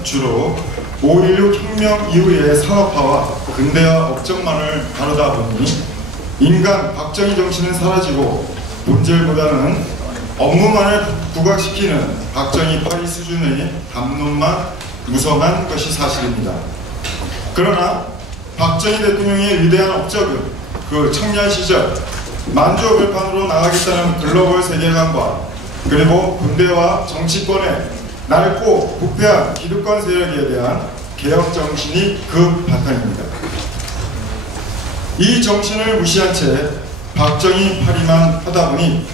기사는 주로 5.16 혁명 이후의 산업화와 근대화 업적만을 다루다 보니 인간 박정희 정신은 사라지고 본질보다는 업무만을 부각시키는 박정희 파리 수준의 담론만 무성한 것이 사실입니다. 그러나 박정희 대통령의 위대한 업적은 그 청년 시절 만주어별판으로 나가겠다는 글로벌 세계관과 그리고 군대와 정치권의 낡고 부패한 기득권 세력에 대한 개혁 정신이 그 바탕입니다. 이 정신을 무시한 채 박정희 파리만 하다 보니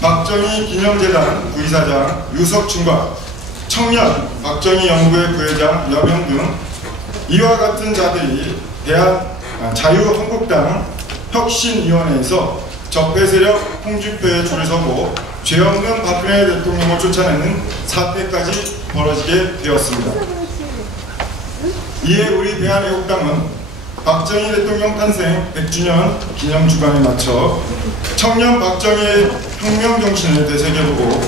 박정희 기념재단 부이사장 유석춘과 청년 박정희 연구회 부회장 여명 등 이와 같은 자들이 자유한국당 혁신위원회에서 적폐세력 홍준표에 줄을 서고 죄 없는 박근혜 대통령을 쫓아내는 사태까지 벌어지게 되었습니다. 이에 우리 대한애국당은 박정희 대통령 탄생 100주년 기념 주간에 맞춰 청년 박정희의 혁명 정신을 되새겨보고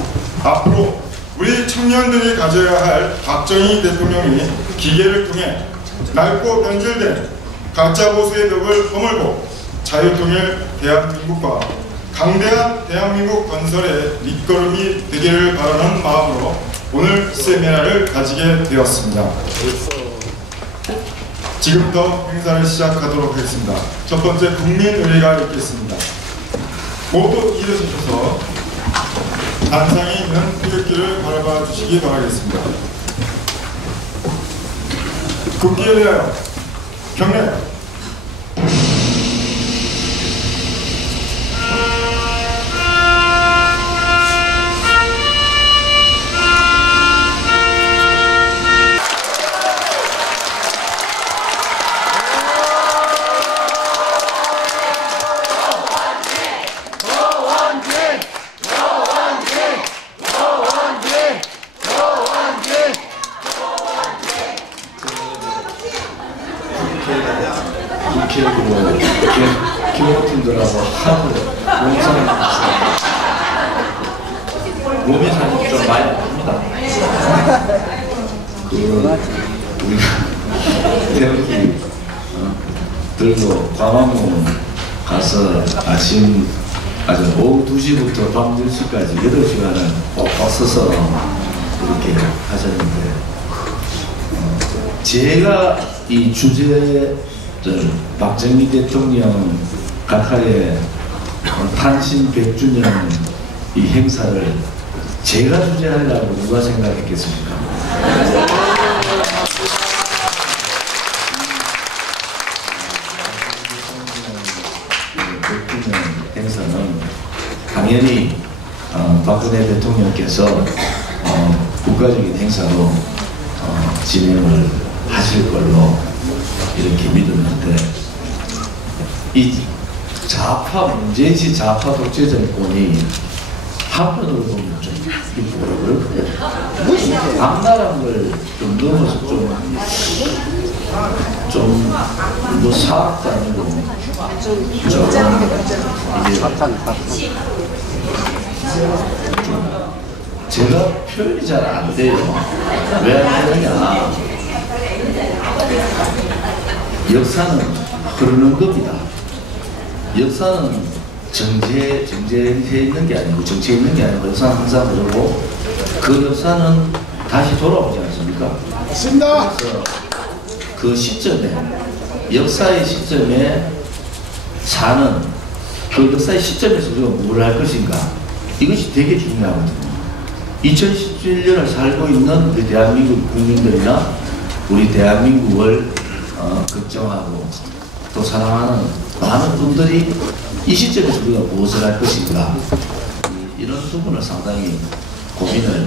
앞으로 우리 청년들이 가져야 할 박정희 대통령이 기계를 통해 낡고 변질된 가짜 보수의 벽을 허물고 자유통일 대한민국과 강대한 대한민국 건설의 밑거름이 되기를 바라는 마음으로 오늘 세미나를 가지게 되었습니다. 지금부터 행사를 시작하도록 하겠습니다. 첫 번째 국민의례가 있겠습니다. 모두 일어서셔서 단상에 있는 태극기를 바라봐 주시기 바라겠습니다. 국기에 대하여 경례. 김호팀들하고 하루 농사를 했어요. 몸이 사실 좀 많이 아픕니다. 우리가 태극기 들고 광화문 가서 오후 2시부터 밤 10시까지 8시간을 꼭꼭 서서 이렇게 하셨는데 제가 이 주제를 박정희 대통령 각하의 탄신 100주년 이 행사를 제가 주재하려고 누가 생각했겠습니까? 행사는 당연히 박근혜 대통령께서 국가적인 행사로 진행을 하실 걸로 이렇게 믿었는데 이 좌파 문제지 좌파 독재 정권이 한편으로 보면 좀 악랄한 걸 좀 넘어서 뭐 사악도 아니고 제가 표현이 잘 안 돼요. 왜 안 되느냐? 역사는 흐르는 겁니다. 역사는 정제해 있는 게 아니고 정치에 있는 게 아니고 역사는 항상 흐르고 그 역사는 다시 돌아오지 않습니까? 맞습니다. 그래서 그 시점에 역사의 시점에 사는 그 역사의 시점에서 우리가 뭘 할 것인가 이것이 되게 중요하거든요. 2017년을 살고 있는 우리 대한민국 국민들이나 우리 대한민국을 걱정하고 또 사랑하는 많은 분들이 이 시점에서 우리가 무엇을 할 것인가 이런 부분을 상당히 고민을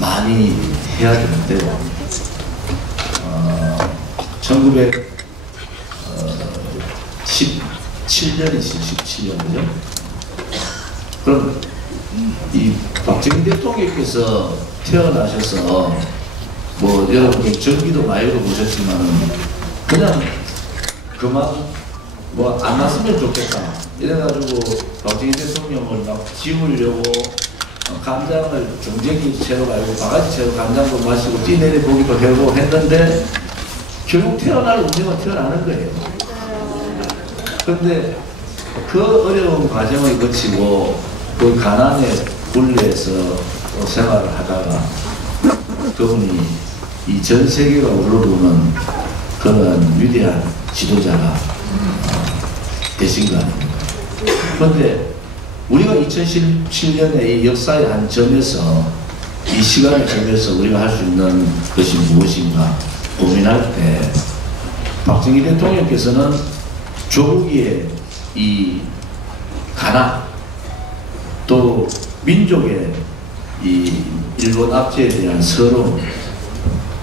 많이 해야 되는데요. 1917년이지 17년 그죠? 그럼 이 박정희 대통령께서 태어나셔서 뭐 여러분들 전기도 많이 읽어보셨지만은 그냥 그만 뭐 안 났으면 좋겠다 이래가지고 박정희 대통령을 막 지우려고 간장을 정제기 채로 갈고 바가지 채로 간장도 마시고 뛰내리 보기도 하고 했는데 결국 태어날 운명은 태어나는 거예요. 근데 그 어려운 과정을 거치고 그 가난의 굴레에서 생활을 하다가 그분이 이 전 세계가 우러르는 그런 위대한 지도자가 되신 거 아닙니까? 그런데 우리가 2017년에 이 역사의 한 점에서 이 시간의 점에서 우리가 할 수 있는 것이 무엇인가 고민할 때 박정희 대통령께서는 조국의 이 가난 또 민족의 이 일본 압제에 대한 서러움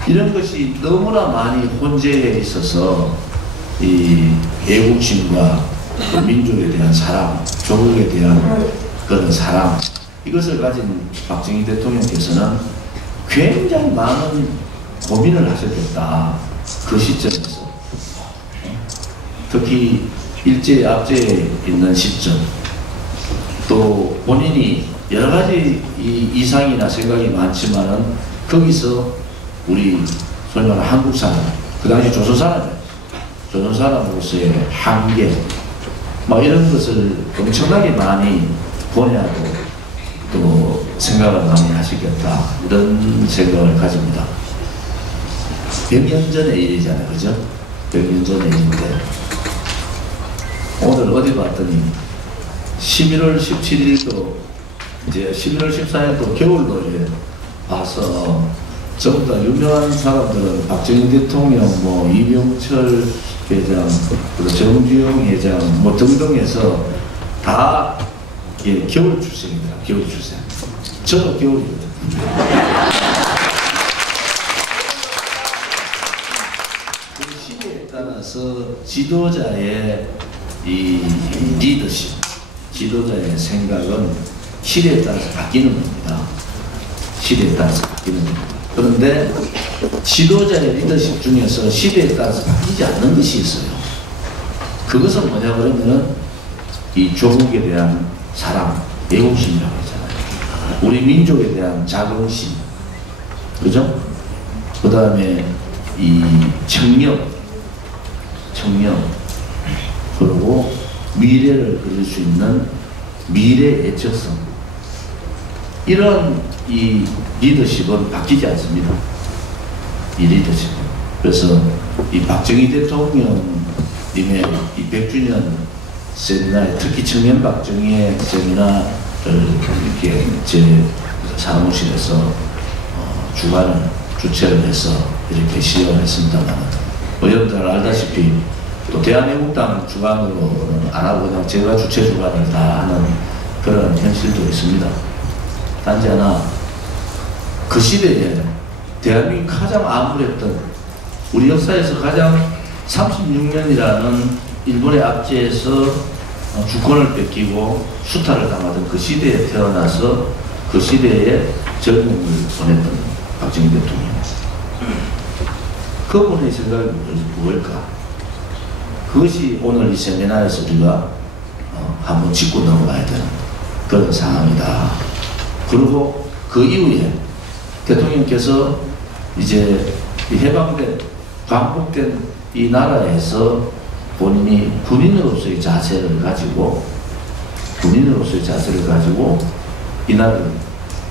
이런 것이 너무나 많이 혼재해 있어서 이 애국심과 그 민족에 대한 사랑, 조국에 대한 그런 사랑 이것을 가진 박정희 대통령께서는 굉장히 많은 고민을 하셨겠다. 그 시점에서 특히 일제 압제에 있는 시점 또 본인이 여러 가지 이상이나 생각이 많지만은 거기서 우리 소위 말하는 한국 사람, 그 당시 조선 사람이에요. 조선 사람으로서의 한계, 뭐 이런 것을 엄청나게 많이 고뇌하고 또 생각을 많이 하시겠다. 이런 생각을 가집니다. 100년 전의 일이잖아요. 그죠? 100년 전의 일인데 오늘 어디 봤더니 11월 17일도 이제 11월 14일도 겨울도 이제 봐서 전부 다 유명한 사람들은 박정희 대통령, 뭐 이병철 회장, 정주영 회장, 뭐 등등해서 다 예, 겨울 출생이더라. 겨울 출생. 저도 겨울이거든. 그 시대에 따라서 지도자의 이 리더십, 지도자의 생각은 시대에 따라서 바뀌는 겁니다. 시대에 따라서 바뀌는 겁니다. 그런데 지도자의 리더십 중에서 시대에 따라서 바뀌지 않는 것이 있어요. 그것은 뭐냐 그러면은 이 조국에 대한 사랑, 애국심이라고 하잖아요. 우리 민족에 대한 자긍심, 그죠? 그 다음에 이 청렴, 그리고 미래를 그릴 수 있는 미래 애처성. 이런 이 리더십은 바뀌지 않습니다. 이 리더십. 그래서 이 박정희 대통령님의 이 100주년 세미나에 특히 청년 박정희의 세미나를 이렇게 제 사무실에서 주최를 해서 이렇게 시연을 했습니다만 여러분들 알다시피 또 대한애국당 주관으로는 안 하고 그냥 제가 주최 주관을 다 하는 그런 현실도 있습니다. 단지 하나 그 시대에 대한민국 가장 암울했던 우리 역사에서 가장 36년이라는 일본의 압제에서 주권을 뺏기고 수탈을 당하던 그 시대에 태어나서 그 시대에 젊음을 보냈던 박정희 대통령. 그분의 생각이 무엇일까? 그것이 오늘 이 세미나에서 우리가 한번 짚고 넘어가야 되는 그런 상황이다. 그리고 그 이후에 대통령께서 이제 해방된, 광복된 이 나라에서 본인이 군인으로서의 자세를 가지고 이 나라를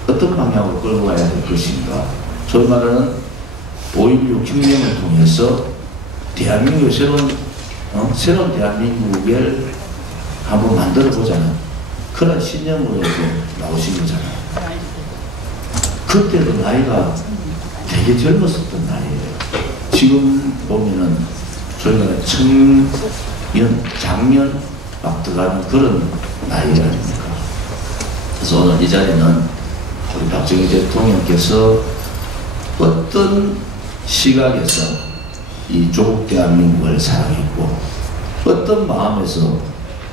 어떤 방향으로 끌고 가야 될 것인가. 소위 말하는 5.16 혁명을 통해서 대한민국의 새로운 대한민국을 한번 만들어보자는 그런 신념으로 나오신 거잖아요. 그때도 나이가 되게 젊었었던 나이에요. 지금 보면은 저희가 청년, 장년 막 들어가는 그런 나이 아닙니까? 그래서 오늘 이 자리는 우리 박정희 대통령께서 어떤 시각에서 이 조국 대한민국을 사랑했고 어떤 마음에서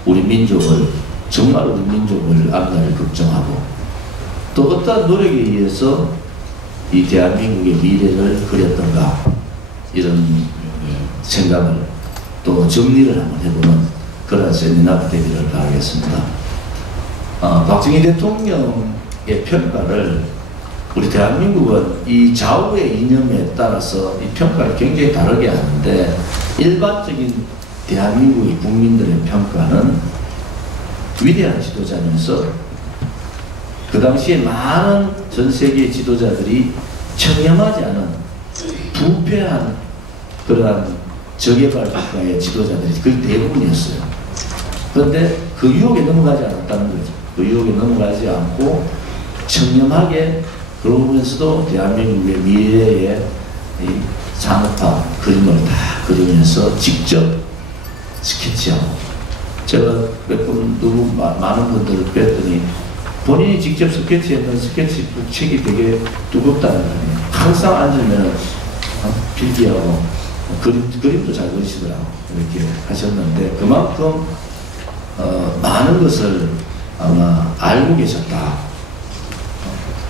우리 민족을 정말 우리 민족을 앞날을 걱정하고 또 어떤 노력에 의해서 이 대한민국의 미래를 그렸던가 이런 생각을 또 정리를 한번 해보는 그런 세미나가 되기를 바라겠습니다. 박정희 대통령의 평가를 우리 대한민국은 이 좌우의 이념에 따라서 이 평가를 굉장히 다르게 하는데 일반적인 대한민국의 국민들의 평가는 위대한 지도자면서 그 당시에 많은 전 세계 지도자들이 청렴하지 않은 부패한 그러한 저개발 국가의 지도자들이 거의 대부분이었어요. 그런데 그 유혹에 넘어가지 않았다는 거죠. 그 유혹에 넘어가지 않고 청렴하게 그러면서도 대한민국의 미래의 이 산업화 그림을 다 그리면서 직접 스케치하고, 제가 몇 분 너무 많은 분들을 뵀더니 본인이 직접 스케치했던 스케치북 책이 되게 두껍다는 거예요. 항상 앉으면 필기하고 그림도 잘 그리시더라고. 이렇게 하셨는데 그만큼 많은 것을 아마 알고 계셨다.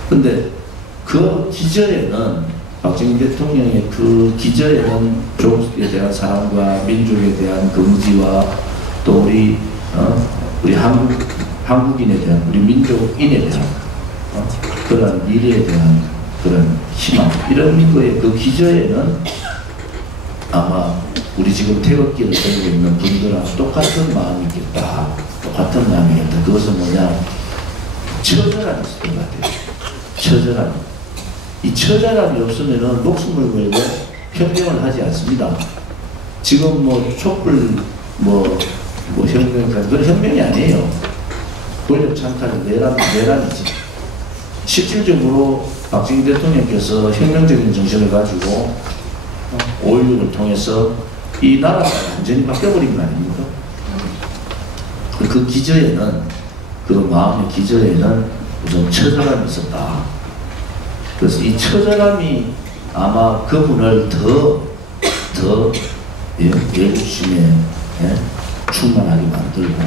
근데 그 기저에는 박정희 대통령의 그 기저에는 조국에 대한 사랑과 민족에 대한 긍지와 또 우리 한국인에 대한, 우리 민족인에 대한 그런 미래에 대한 그런 희망, 이런 거에 그 기저에는 아마 우리 지금 태극기를 들고 있는 분들하고 똑같은 마음이겠다. 똑같은 마음이겠다. 그것은 뭐냐? 처절함이 있을 것 같아요. 처절함. 이 처절함이 없으면은 목숨을 걸고 혁명을 하지 않습니다. 지금 뭐 촛불 혁명까지, 그건 혁명이 아니에요. 권력 창탈은 내란이지. 실질적으로 박정희 대통령께서 혁명적인 정신을 가지고 5.16을 통해서 이 나라가 완전히 바뀌어버린 거 아닙니까? 그 기저에는, 그 마음의 기저에는 우선 처절함이 있었다. 그래서 이 처절함이 아마 그분을 더 애국심에 충만하게 만들고,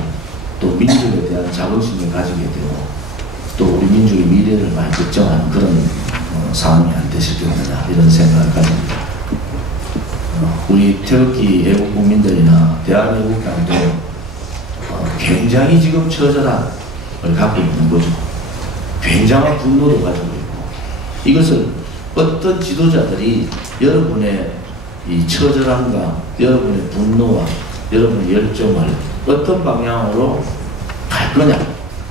또 민족에 대한 자긍심을 가지게 되고, 또 우리 민족의 미래를 많이 걱정하는 그런 상황이 안 되시겠느냐, 이런 생각을 가집니다. 우리 태극기 애국 국민들이나 대한애국당도 굉장히 지금 처절함을 갖고 있는 거죠. 굉장한 분노도 가지고 있고, 이것을 어떤 지도자들이 여러분의 이 처절함과 여러분의 분노와 여러분의 열정을 어떤 방향으로 갈 거냐,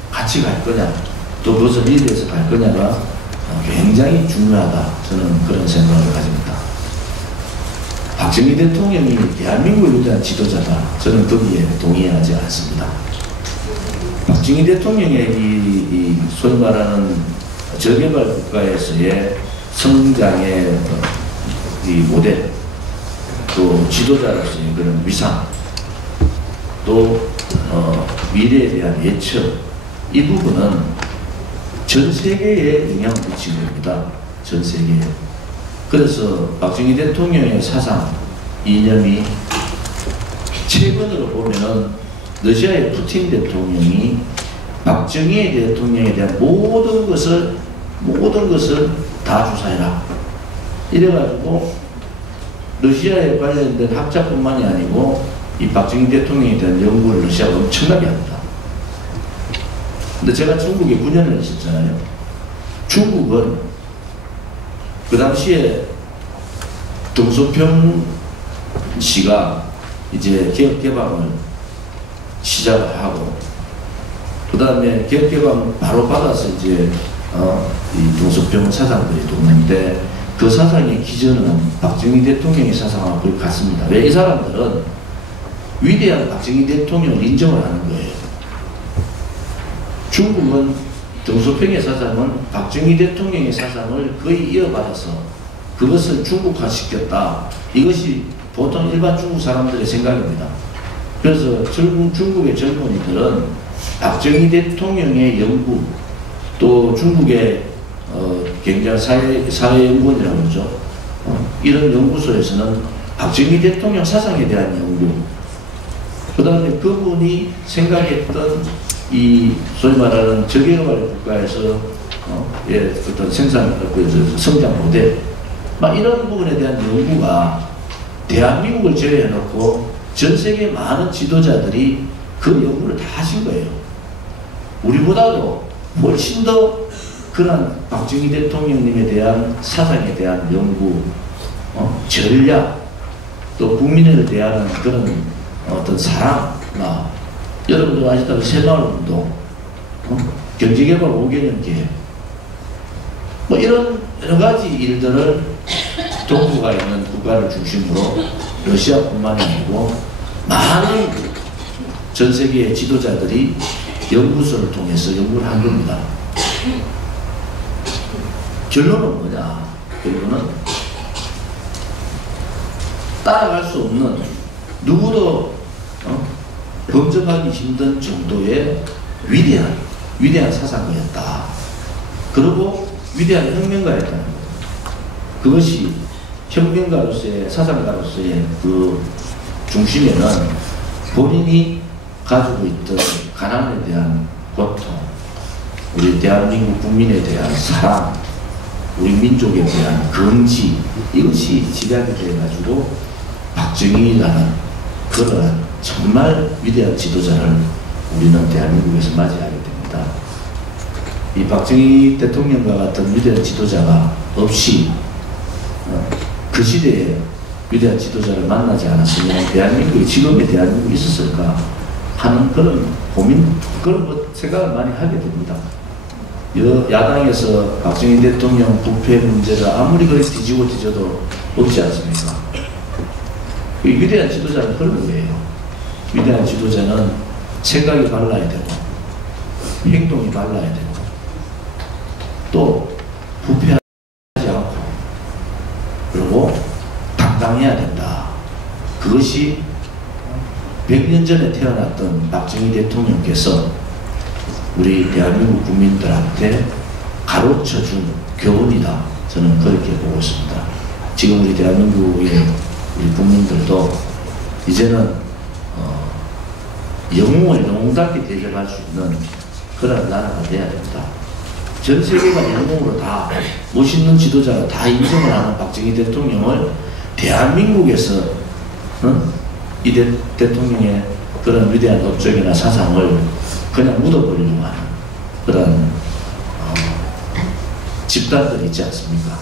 같이 갈 거냐, 또 그것을 리드해서 갈 거냐가 굉장히 중요하다. 저는 그런 생각을 가집니다. 박정희 대통령이 대한민국에 대한 지도자다. 저는 거기에 동의하지 않습니다. 박정희 대통령의 이 소위 말하는 저개발 국가에서의 성장의 이 모델, 또 지도자로서의 그런 위상, 또 미래에 대한 예측, 이 부분은 전 세계에 영향을 미치게 됩니다. 전 세계에. 그래서 박정희 대통령의 사상, 이념이 최근으로 보면은 러시아의 푸틴 대통령이 박정희 대통령에 대한 모든 것을 다 조사해라. 이래가지고 러시아에 관련된 학자뿐만이 아니고 이 박정희 대통령에 대한 연구를 러시아가 엄청나게 합니다. 근데 제가 중국에 9년을 있었잖아요. 중국은 그 당시에 등소평 씨가 이제 개혁개방을 시작을 하고, 그 다음에 개혁개방 바로 받아서 이제 이 등소평 사상들이 돕는데, 그 사상의 기전은 박정희 대통령의 사상하고 거의 같습니다. 왜? 이 사람들은 위대한 박정희 대통령을 인정을 하는 거예요. 중국은 등소평의 사상은 박정희 대통령의 사상을 거의 이어받아서 그것을 중국화 시켰다. 이것이 보통 일반 중국 사람들의 생각입니다. 그래서 중국의 젊은이들은 박정희 대통령의 연구, 또 중국의 굉장히 사회연구원이라고 그러죠. 이런 연구소에서는 박정희 대통령 사상에 대한 연구, 그 다음에 그분이 생각했던 이 소위 말하는 저개발 국가에서 어떤 성장 모델, 이런 부분에 대한 연구가 대한민국을 제외해놓고 전 세계 많은 지도자들이 그 연구를 다 하신 거예요. 우리보다도 훨씬 더 그런 박정희 대통령님에 대한 사상에 대한 연구, 전략, 또 국민을 대하는 그런 어떤 사랑, 여러분도 아시다시피 새마을운동, 경제개발 5개년 계획, 뭐 이런 여러 가지 일들을 동북아 있는 국가를 중심으로 러시아뿐만이 아니고 많은 전 세계의 지도자들이 연구소를 통해서 연구를 한 겁니다. 결론은 뭐냐? 결론은 따라갈 수 없는, 누구도 범접하기 힘든 정도의 위대한 사상이었다. 그리고 위대한 혁명가였다는 거예요. 그것이 혁명가로서의, 사상가로서의 그 중심에는 본인이 가지고 있던 가난에 대한 고통, 우리 대한민국 국민에 대한 사랑, 우리 민족에 대한 긍지, 이것이 집약이 되어가지고 박정희라는 그러한 정말 위대한 지도자를 우리는 대한민국에서 맞이하게 됩니다. 이 박정희 대통령과 같은 위대한 지도자가 없이 그 시대에 위대한 지도자를 만나지 않았으면 대한민국이 지금의 대한민국이 있었을까 하는 그런 고민, 그런 생각을 많이 하게 됩니다. 야당에서 박정희 대통령 부패 문제를 아무리 그렇게 뒤지고 뒤져도 없지 않습니까? 위대한 지도자는 그런 거예요. 위대한 지도자는 생각이 발라야 되고 행동이 발라야 되고 또 부패하지 않고 그리고 당당해야 된다. 그것이 100년 전에 태어났던 박정희 대통령께서 우리 대한민국 국민들한테 가르쳐준 교훈이다. 저는 그렇게 보고 있습니다. 지금 우리 대한민국의 우리 국민들도 이제는 영웅을 영웅답게 대접할 수 있는 그런 나라가 돼야 됩니다. 전 세계가 영웅으로 다 멋있는 지도자가 다 인정을 하는 박정희 대통령을 대한민국에서 이 대통령의 그런 위대한 업적이나 사상을 그냥 묻어버리려고 하는 그런 집단들이 있지 않습니까?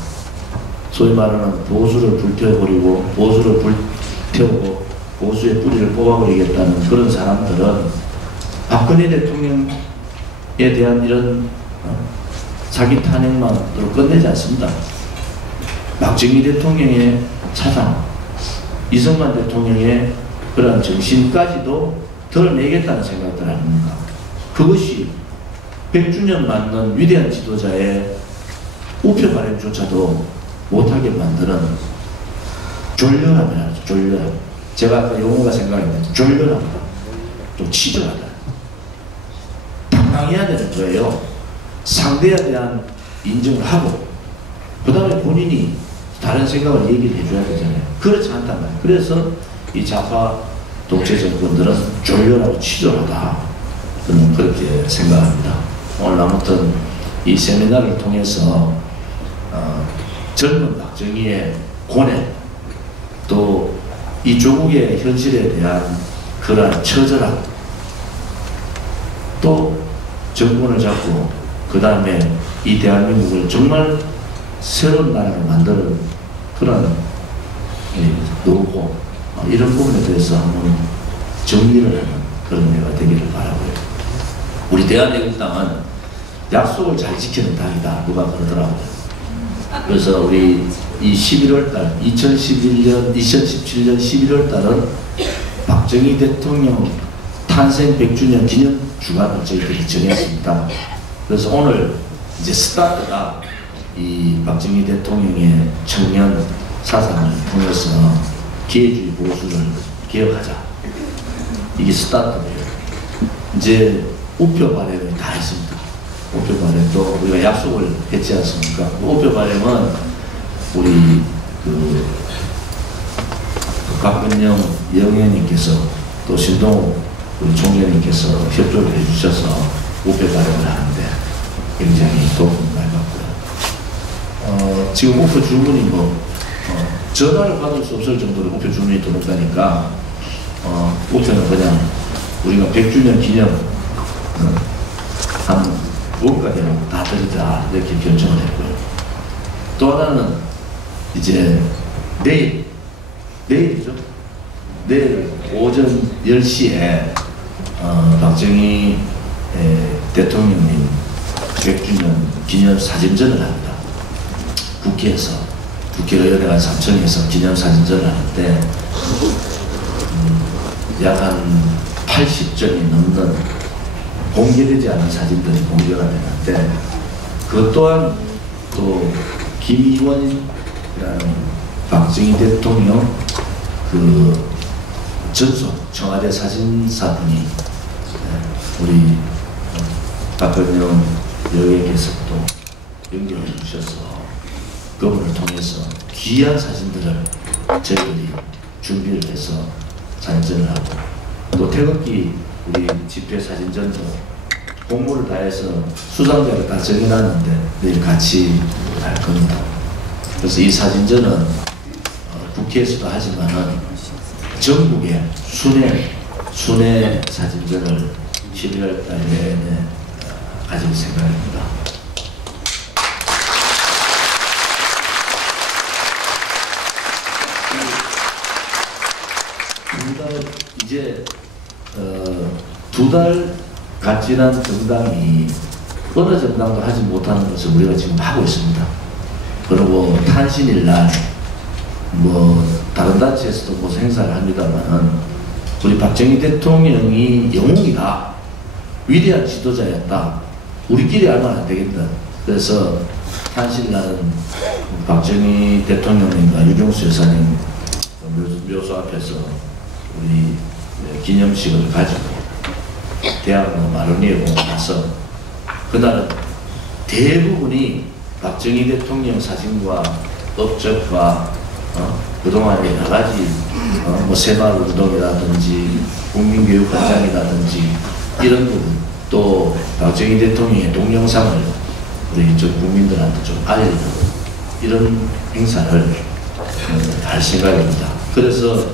소위 말하는 보수를 불태워버리고 보수를 불태우고 보수의 뿌리를 뽑아버리겠다는 그런 사람들은 박근혜 대통령에 대한 이런 사기 탄핵만으로 끝내지 않습니다. 박정희 대통령의 사상, 이승만 대통령의 그런 정신까지도 드러내겠다는 생각들 아닙니까? 그것이 100주년 맞는 위대한 지도자의 우표 발행조차도 못하게 만드는 졸렬함이라죠. 졸렬함. 제가 아까 용어가 생각했는데 졸렬함. 또 치졸하다. 당당해야 되는 거예요. 상대에 대한 인정을 하고 그 다음에 본인이 다른 생각을 얘기를 해줘야 되잖아요. 그렇지 않단 말이에요. 그래서 이 좌파 독재 정권들은 졸렬하고 치졸하다. 저는 그렇게 생각합니다. 오늘 아무튼 이 세미나를 통해서 젊은 박정희의 고뇌, 또 이 조국의 현실에 대한 그러한 처절함, 또 정권을 잡고 그 다음에 이 대한민국을 정말 새로운 나라로 만드는 그런 노고, 이런 부분에 대해서 한번 정리를 하는 그런 대화가 되기를 바라고요. 우리 대한애국당은 약속을 잘 지키는 당이다. 누가 그러더라고요. 그래서 우리 이 11월달, 2017년 11월 달은 박정희 대통령 탄생 100주년 기념 주간을 저희들이 정했습니다. 그래서 오늘 이제 스타트가 이 박정희 대통령의 청년 사상을 통해서 기회주의 보수를 개혁하자. 이게 스타트예요. 이제 우표 발행을 다 했습니다. 우표 발행도 우리가 약속을 했지 않습니까? 우표 발행은 우리 박근영 영의원님께서 또 신동욱 우리 총재님께서 협조를 해주셔서 우표 발행을 하는데 굉장히 도움을 많이 받고요. 지금 우표 주문이 전화를 받을 수 없을 정도로 우표 주문이 들어오니까 우표는 그냥 우리가 100주년 기념 한 원가대로 다 드리자 이렇게 결정을 했고요. 또 하나는 이제 내일이죠. 내일 오전 10시에 박정희 대통령님 100주년 기념 사진전을 합니다. 국회에서, 국회의원회관 3층에서 기념 사진전을 하는데 약 한 80점이 넘는 공개되지 않은 사진들이 공개가 되는데 그것 또한 또 김의원이라는 박정희 대통령 그 전속 청와대 사진사분이 우리 박근영 여객에서 또 연결해 주셔서 그분을 통해서 귀한 사진들을 저희들이 준비를 해서 사진전을 하고 또 태극기 우리 집회 사진전도 공모를 다해서 수상자를 다 정해놨는데 내일 같이 할 겁니다. 그래서 이 사진전은 국회에서도 하지만은 전국에 순회 사진전을 12월 달 내내 가질 생각입니다. 이제 두 달 갓지난 정당이 어느 정당도 하지 못하는 것을 우리가 지금 하고 있습니다. 그리고 탄신일날 뭐 다른 단체에서도 무슨 행사를 합니다만은 우리 박정희 대통령이 영웅이다, 위대한 지도자였다, 우리끼리 알면 안 되겠다. 그래서 탄신일날은 박정희 대통령님과 유경수 여사님 묘소 앞에서 우리 기념식을 가지고 대학로 마로니에 공원 가서 그날은 대부분이 박정희 대통령 사진과 업적과 그동안의 여러 가지 뭐 새마을운동이라든지 국민교육관장이라든지 이런 부분 또 박정희 대통령의 동영상을 우리 전 국민들한테 좀 알리는 이런 행사를 할 생각입니다. 그래서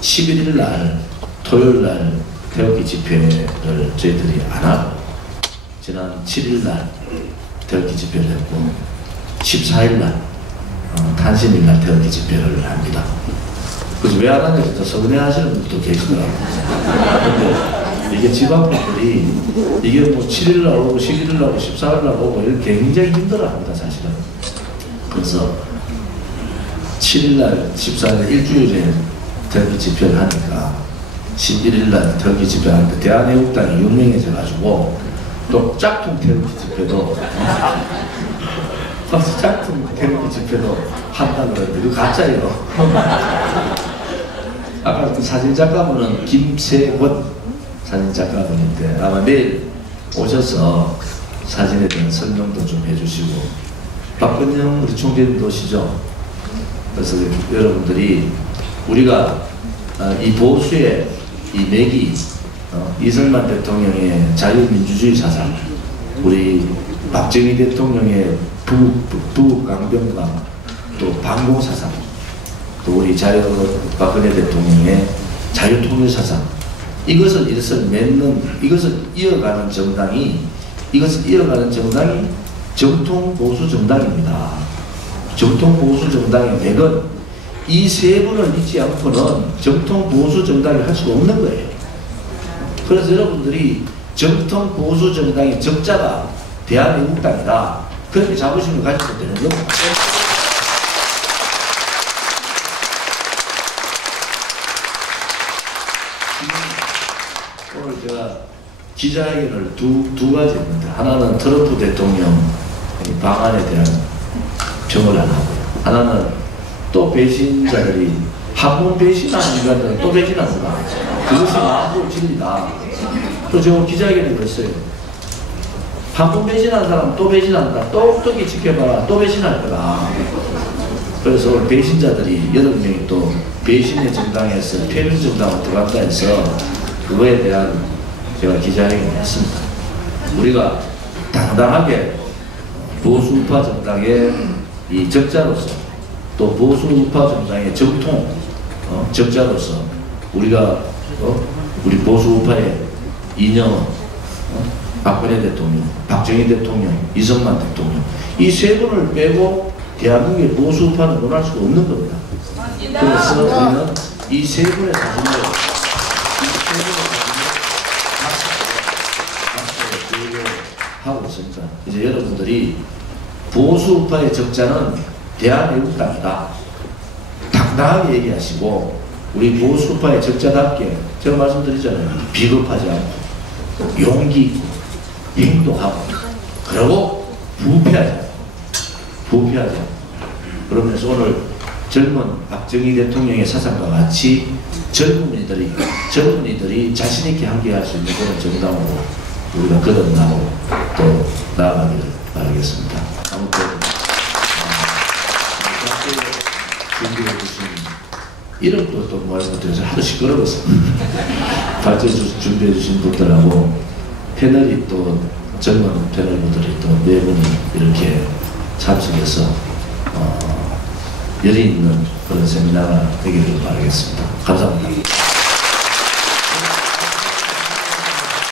11일 날 토요일 날 태극기 집회를 저희들이 안 하고 지난 7일 날 태극기 집회를 했고 14일 날 탄신일 날 태극기 집회를 합니다. 그래서 왜 안 하냐 진짜 서운해 하시는 분들도 계시더라고요. 근데 이게 지방분들이 이게 뭐 7일 날 오고 11일 날 오고 14일 날 오고 이렇게 굉장히 힘들어 합니다 사실은. 그래서 7일 날 14일 날 일주일에 태극기 집회를 하니까 11일 날 태극기 집회 하는데 대한애국당이 유명해져 가지고 또 짝퉁 태극기 집회도 짝퉁 태극기 집회도 한다고 그러는데 그거 가짜예요. 아까 그 사진작가분은 김세권 사진작가분인데 아마 내일 오셔서 사진에 대한 설명도 좀 해주시고 박근영 우리 총재님도 오시죠. 그래서 여러분들이 우리가 이 보수의 이 내기 이승만 대통령의 자유민주주의 사상, 우리 박정희 대통령의 부강병과 또 반공사상, 또 우리 박근혜 대통령의 자유통일사상, 이것을 맺는, 이것을 이어가는 정당이 정통 보수 정당입니다. 정통 보수 정당의 맥은 이 세 분을 믿지 않고는 정통 보수 정당이 할 수가 없는 거예요. 그래서 여러분들이 정통 보수 정당의 적자가 대한민국당이다, 그렇게 자부심을 가지고 되는 겁니다. 오늘 제가 기자회견을 두 가지 했는데 하나는 트럼프 대통령 방안에 대한 평을 안 하고요. 하나는 또 배신자들이 한 번 배신하는 인간들은 또 배신한다, 그것이 마음으로 진리다. 또 제가 기자회견을 했어요. 한 번 배신한 사람 또 배신한다, 똑똑히 지켜봐라, 또 배신할 거다. 그래서 오늘 배신자들이 8명이 또 배신의 정당에서 패륜 정당으로 들어간다 해서 그거에 대한 제가 기자회견을 했습니다. 우리가 당당하게 보수우파 정당의 이 적자로서 또 보수우파 정당의 정통 적자로서 우리가 우리 보수우파의 이념은 박근혜 대통령, 박정희 대통령, 이승만 대통령 이 세 분을 빼고 대한민국의 보수파는 논할 수가 없는 겁니다. 그래서 우리는 이 세 분의 사진을 하고 있습니다. 이제 여러분들이 보수파의 적자는 대한애국당이다. 당당하게 얘기하시고 우리 보수파의 적자답게 제가 말씀드리잖아요. 비겁하지 않고 용기 있고 행동하고 그리고 부패하지 않고 그러면서 오늘 젊은 박정희 대통령의 사상과 같이 젊은이들이 자신있게 함께할 수 있는 그런 정당으로 우리가 거듭나고 또 나아가기를 바라겠습니다. 아무튼 준비해 주신 이름도 또 말 못해서 하도 시끄러워서 발제 준비해 주신 분들하고 패널이 또 젊은 패널분들이 또 네 분이 이렇게 참석해서 열이 있는 그런 세미나가 되기를 바라겠습니다. 감사합니다.